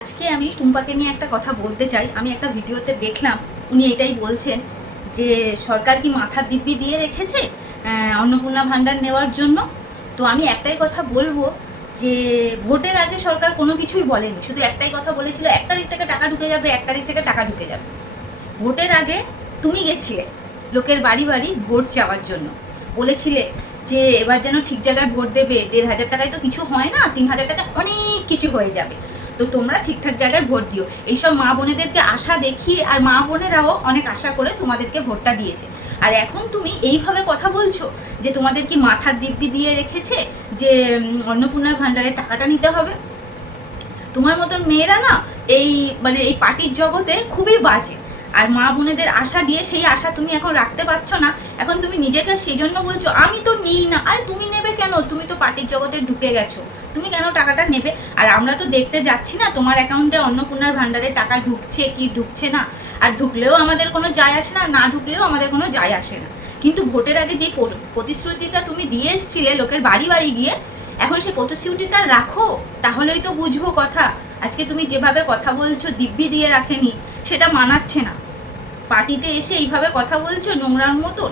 আজকে আমি টুম্পাকে নিয়ে একটা কথা বলতে চাই। আমি একটা ভিডিওতে দেখলাম উনি এটাই বলছেন যে সরকার কি মাথার দিব্যি দিয়ে রেখেছে অন্নপূর্ণা ভাণ্ডার নেওয়ার জন্য। তো আমি একটাই কথা বলবো যে ভোটের আগে সরকার কোনো কিছুই বলেনি, শুধু একটাই কথা বলেছিল 1 তারিখ থেকে টাকা ঢুকে যাবে, 1 তারিখ থেকে টাকা ঢুকে যাবে। ভোটের আগে তুমি গেছিলে লোকের বাড়ি বাড়ি ভোট চাওয়ার জন্য, বলেছিলে যে এবার যেন ঠিক জায়গায় ভোট দেবে, 1,500 টাকায় তো কিছু হয় না, 3,000 টাকা অনেক কিছু হয়ে যাবে, তো তোমরা ঠিকঠাক জায়গায় ভোট দিও। এইসব মা বোনেদেরকে আশা দেখিয়ে, আর মা বোনেরাও অনেক আশা করে তোমাদেরকে ভোটটা দিয়েছে। আর এখন তুমি এইভাবে কথা বলছো যে তোমাদের কি মাথার দিব্যি দিয়ে রেখেছে যে অন্নপূর্ণা ভাণ্ডারের টাকাটা নিতে হবে। তোমার মতন মেয়েরা না এই পার্টির জগতে খুবই বাজে। আর মা বোনেদের আশা দিয়ে সেই আশা তুমি এখন রাখতে পারছো না। এখন তুমি নিজেকে সেই জন্য বলছো আমি তো নিই না। আরে তুমি নেবে কেন? তুমি তো পার্টির জগতে ঢুকে গেছো, তুমি কেন টাকাটা নেবে? আর আমরা তো দেখতে যাচ্ছি না তোমার অ্যাকাউন্টে অন্নপূর্ণার ভাণ্ডারে টাকা ঢুকছে কি ঢুকছে না। আর ঢুকলেও আমাদের কোনো যায় আসে না, না ঢুকলেও আমাদের কোনো যায় আসে না। কিন্তু ভোটের আগে যে প্রতিশ্রুতিটা তুমি দিয়ে এসছিলে লোকের বাড়ি বাড়ি গিয়ে, এখন সেই প্রতিশ্রুতিটা রাখো, তাহলেই তো বুঝবো কথা। আজকে তুমি যেভাবে কথা বলছো দিব্যি দিয়ে রাখেনি, সেটা মানাচ্ছে না। পার্টিতে এসে এইভাবে কথা বলছো নোংরার মতন।